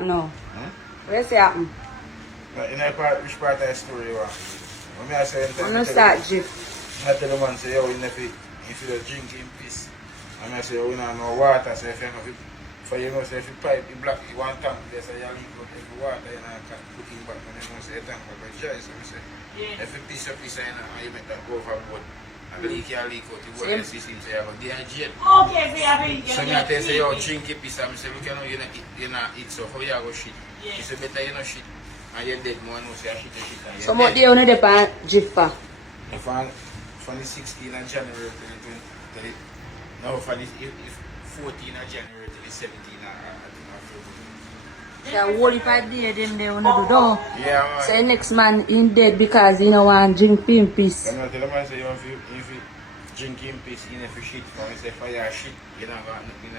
No. What you say happen? In a part, which part of the story you want? When I say I'm gonna start drip. I tell the man, say, yo, if you drink in peace. And I say, oh, you know, no water, so if you have it, for you know, say, if you pipe, you block, you want tank, they say, you leak out every water, you know, looking back, when you know, say, tank, but dry, so I say, if you piece, you know, and you make that go overboard. And the leak, you leak out, you go to the system, say, you have a dehydrate. Okay, so you have a So I tell say, yo, drink a piece, and I say, look, you know, you not eat, so how you go shit? You say, better you know shit. And you're dead, more know say I shit. So what day you know the pan drip for? From the 16th of January to the no, from the 14th of January to the 17th of So what if I did them they wanna do though? Yeah, man. Say next man in dead because you know want drink in peace. I'm not telling man say if you drink in peace, you know if you shit, when you say for your shit, you're not going to drink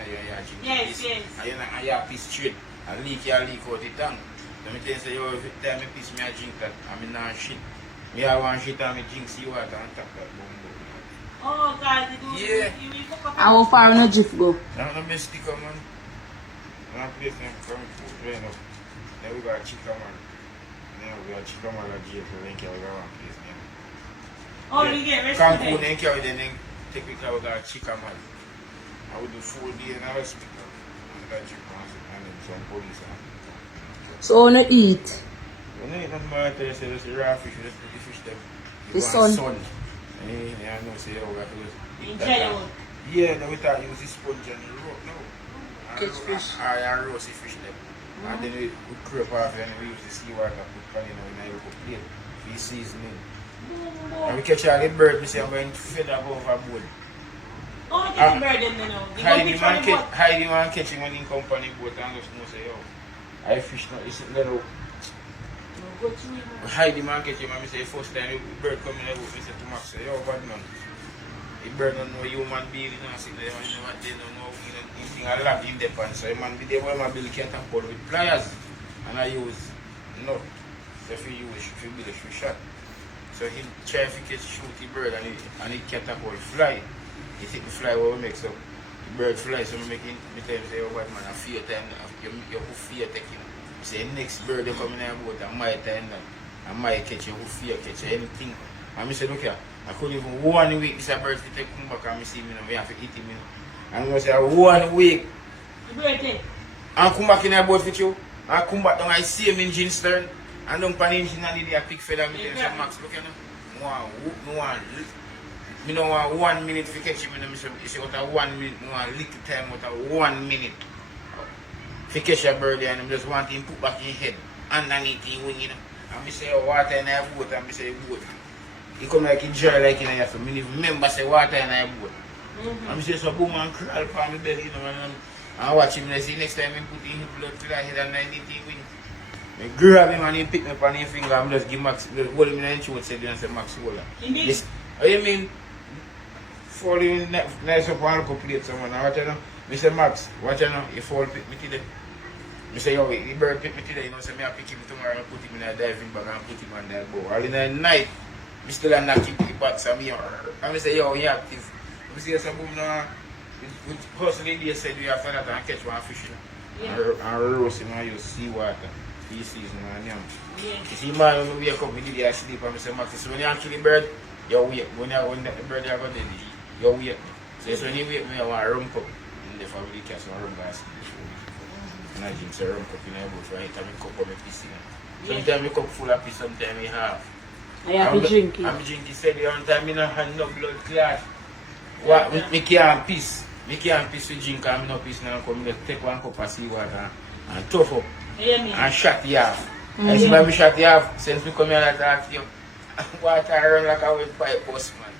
in peace. Yes. And you're not going to peace straight. And leak out the tongue. Let me tell you, say, yo, if you tell me peace, me I drink that, I mean not shit. Me I want shit and me drink sea water and tap that bomb. Oh, God, you do. How far no drip go? I'm not a sticker, man. I'm not place them from food right now. Then we got chicken, man. Then we got chicken, man, at jail, so then carry one place, man. Oh, you get rest Cancun, then carry, then take we got chicken, man. I would do 4 days in a hospital. And that drip, man, and then some police, man. So no eat. You know, nothing more to say, just the raw fish, just put the fish them. The sun. Yeah, I know, say, oh, we have to eat Enjoy that. it. Yeah, then we thought use the sponge and the rope, no. Catch fish. And roast the fish them. And then we creep off and we use the seawater, put pan, you know, in a little plate for the seasoning. And we catch all the bird, we say, I'm going to feed up overboard. Oh, get the bird in there now. You go pitch on the boat. Hide him and catch him when he come on the boat and just know, say, yo, I fish now, it's there now. Go to him. Hide him and catch him and I say, first time the bird come in the boat, I say to Max, say, yo, bad man. The bird don't know human being, you know, sit there, you know what they don't know, you know, anything I love in the pan. So the man be there where my bill can't pull with pliers. And I use nut. So if you use, if you build a shoe shot. So he try to catch shoot the bird and he catapult fly. He take the fly where we make so the bird fly, so we make him, me tell him say, oh bad man, I fear time, you put fear take him. Say next bird they come in the boat and my time that and my catch you who fear catch anything. And I say, look here, I could even 1 week this bird to take come back and I see me now, we have to eat him. And I say 1 week. The bird take. And come back in the boat with you, and come back down, I see him engine stern, and down pan engine and the pick feather me and say, Max, look here now. I don't want 1 minute to catch him, you say, what a 1 minute, I want little time, what a 1 minute. To catch a bird and I just want him put back in head, underneath his wing, you know. And I say, oh, water in a boat, and I say, boat. He come like he dry like in a so I remember say water in a boat. And I say, so boom and crawl upon my belly, you know, and watch him, and see next time he put in his blood to the head and underneath his wing. I grab him and he pick me up on his finger and just give Max, just hold him in the throat, say, and say, Max, hold him. Indeed. What you mean? Fall in nice up and look up plate someone, and watch you know. I say, Max, watch you know, you fall pick me today. I say, yo, the bird pick me today, you know, so I pick him tomorrow and put him in a diving bag and put him on that boat. All in the night, I still knock him the box and I say, yo, he active. I say, so boom now, with hustling they said we after that and catch one fish, you know, and roast him and use seawater, this season and yam. You see, man, when we wake up, we did sleep and I say, Max, so when you kill the bird, you wait. When the bird is going to dead, you wait. So when you wait, I want to rum cup. And the family catch one rum glass. And I drink some rum cup in a boat, right? And I cup of my piece. Sometimes I cup full of piece, sometimes I half. I have to drink it. I'm drinking, said the other time I have no blood clot. What? I can't piss. I can't piss to drink and I no piss now. I take one cup of seawater and tough up. And shut you off. And see why we shut you off? Since we come here and talk to you, water run like a wet pipe bus, man.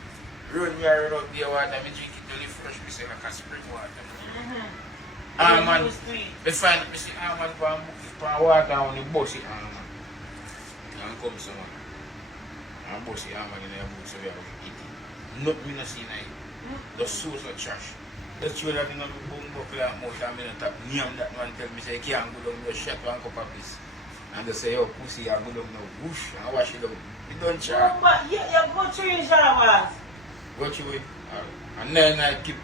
Run me around out there water, I drink it till it fresh, I say like a spring water. Man, I find it, I see man for water on the bus, man. And come someone. And bus man in the boat, so we have to eat it. Nothing I see now. The sauce of trash. The children in the boom buckle and mouth and I tap name that man tell me say, you can't go down there, shut one cup of piece. And they say, yo, pussy, I go down now, whoosh, and wash it down. You don't try. Oh, but you go through your showers. Go through it. And then I keep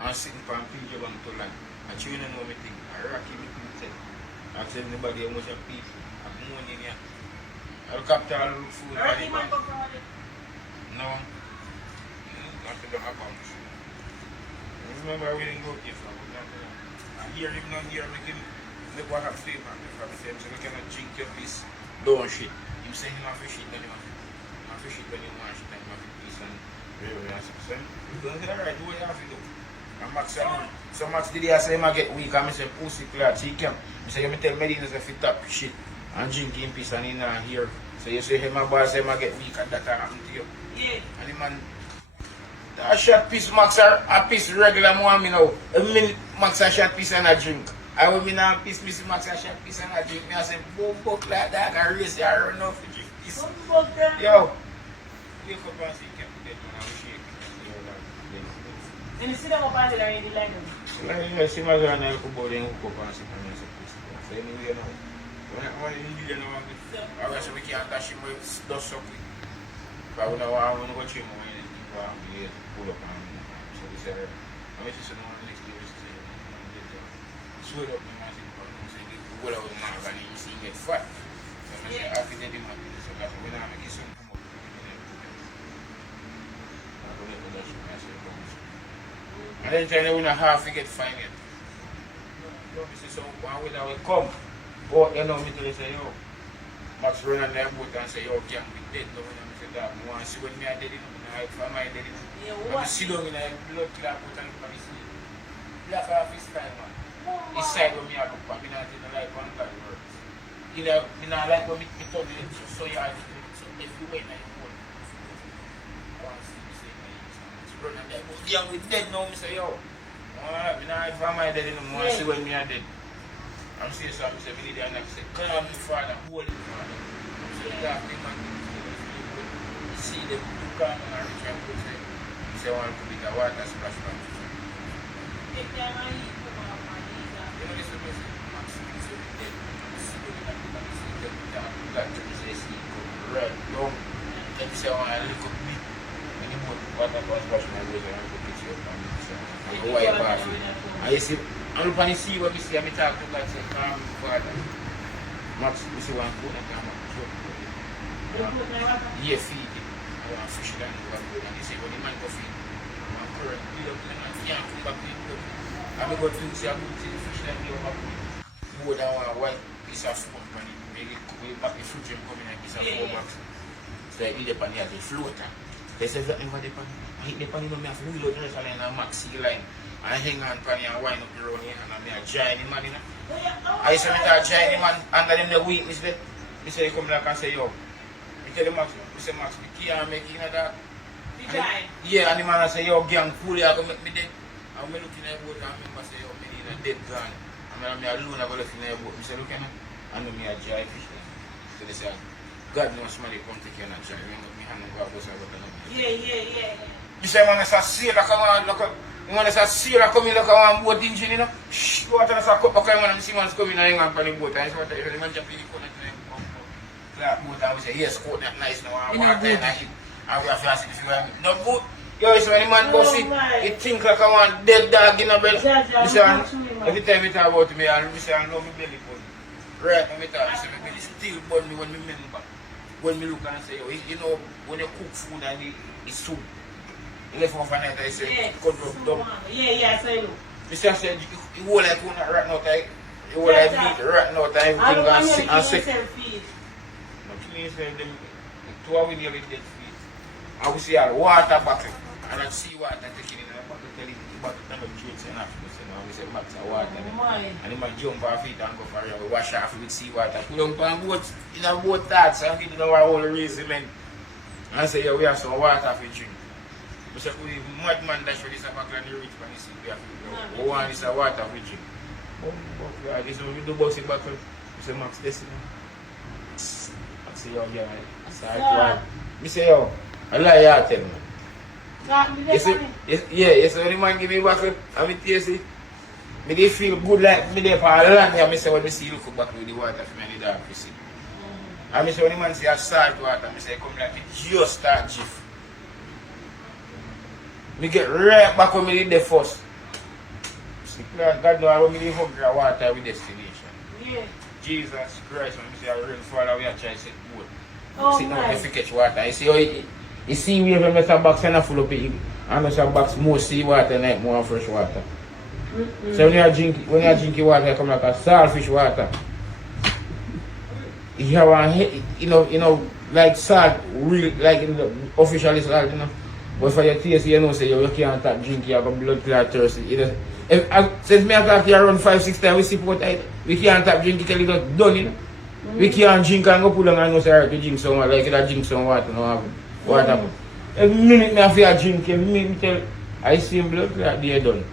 and sitting for a pinch on to land. And you don't know me thing. I rock him in the Ask anybody how much a piece of money in here. Helicopter all look food. Early man come from it. No. Not to the account. Remember we didn't go here for I hear him not here making the what have favor from him. So we cannot drink your piece. Don't shit. Him saying him have fish it when he want fish it when he want shit and him have piece and very so you don't get alright, do what you have to do. And Max said so Max did he say him a get weak and I say pussy clot chicken. I say you tell Medina if he tap shit and drink him piece and he not here. So you say him a boss say him a get weak and that happen to you. Yeah. And the man a shot piece Max a piece regular one me now. A minute Max a shot piece and a drink. I will be now piece me see Max a shot piece and a drink. Me I say boom buck like that I race you run off with drink this. Yo. Wake up and see kept dead man and shake. And you sit down up and already like them. Like you see my grand and go then hook up and sit and say pussy. So anyway now. When you know I was we can't dash him with dust up with. But we don't want to go to him when he pull up and so we said, I'm going to say, no, next day, we say, sweat up and I said, go out with my man and you see him get fat. So I said, I can get him up. So that's when I make his son come up. And then tell you half you get fine yet. So one way that will come. But you know, me tell you say, yo, Max run on their boat and say, yo, gang be dead. No, I say that. I want to see when me are dead, for my dead. I sit down in a blood clot boat and look at me sleep. Black off his time, man. His side when me are look at me not like one God works. Me not like when me turn it so hard. So everywhere I go. I want to see me say, man, run on their boat. Gang we dead now, me say, yo. Me not for my dead, I want to see when me are dead. I'm saying something, say, me need to say, calm me, Father, holy Father. I'm saying, that thing, man, you see them, you calm and reach and go say, you say, I want to be the water splash from you. Take time and eat, come on, man. You know, this is what I say, Max, you say, the dead, you see them, you see them, you got to say, see, go, red, long, then you say, I want to look up me. When you put water splash my nose and I go pick you up and you say, I go wipe off it. And you see, I'm going to see what we see, I talk to God, say, calm, Father. Max, we see one food and come up. Yeah, feed it. I want fish and go and they say, when the man go feed, I'm current, build up and can't come back to it. I'm going to say, I'm going to see the fish and go up. Go down one white piece of food and make it go back the fruit and come in a piece of 4 bucks. So I eat the pan here, they float. They say, whatever the pan, I eat the pan, you know, I have to reload the rest of the line and Max sea line. I hang on pan and wind up the road here and I'm a giant man, you know. I say, I'm a giant man, under them the weakness there. He say, come back and say, yo. I tell him, Max, we say, Max, we can't make it, you know that. Yeah, and the man say, yo, gang, pull it, I go make me dead. And when I look in the boat, I remember say, yo, me need a dead gun. And when I'm alone, I go look in the boat. I say, look at me, I know me a dry fish there. So they say, God knows somebody come take care of that dry. Remember, me hand and go out, I go to them. Yeah. You say, when I say, sailor, come on, look up. When I say, sailor, come in, look at one boat engine, you know. Shh, go out and say, come back, when I see one's coming and hang on the boat. I say, what the man jump in the corner to them. That boat, and we say, yes, coat that nice now, and water and I eat. And we have to ask if you want me. No boat. Yo, so when the man go see, he think like I want dead dog in a bed. He say, every time he talk about me, I say, I know my belly bun. Right, when I talk, he say, my belly still bun me when I remember. When I look and say, yo, you know, when you cook food and it's soup, you left off a night, I say, cut up dumb. Yeah, so you. Mr. said, you hold like one rat out, you hold like meat, rat out, everything and sick. He said, them, 2 hours nearly dead feet. And we see a water bottle, and I see water taking in a bottle, telling the bottle never drinks enough. And we say, Max, a water. And he might jump off it and go for it, we wash off with seawater. Put on boat, in a boat thoughts, and we didn't know our whole reason. And I say, yeah, we have some water for drink. We say, we madman dash for this, a bottle and the rich man, we have to go. One is a water for drink. But this one, we do bossy bottle. We say, Max, this is say, yo, yeah, I say, I say, yo, I lie, I tell me. You see, when the man give me back, and me taste it, me dey feel good like me dey for a land here, I say, when I see you look back with the water, for me, I need to see. And I say, when the man say, I salt water, I say, come like me just start jiff. Me get right back when me did the first. See, God knows when me dey hungry water with destination. Yeah. Jesus Christ, when you see a rain fall, we are trying to set boat. Oh, Sit down my. if you catch water. You see how you see we have a box and a full of it. And a box more sea water and more fresh water. So when you drink water, it come like a saltfish water. If you want, like salt, real, like in the official salt, But for your taste, say you can't tap drink, you have a blood clot thirsty. Since me attack you around 5-6 times, we see what we can't tap drink it till it's done, We can't drink and go pull on and say, alright, we drink some water, like you drink some water, water. Every minute me have to drink, every minute me tell, I see blood clot, they're done.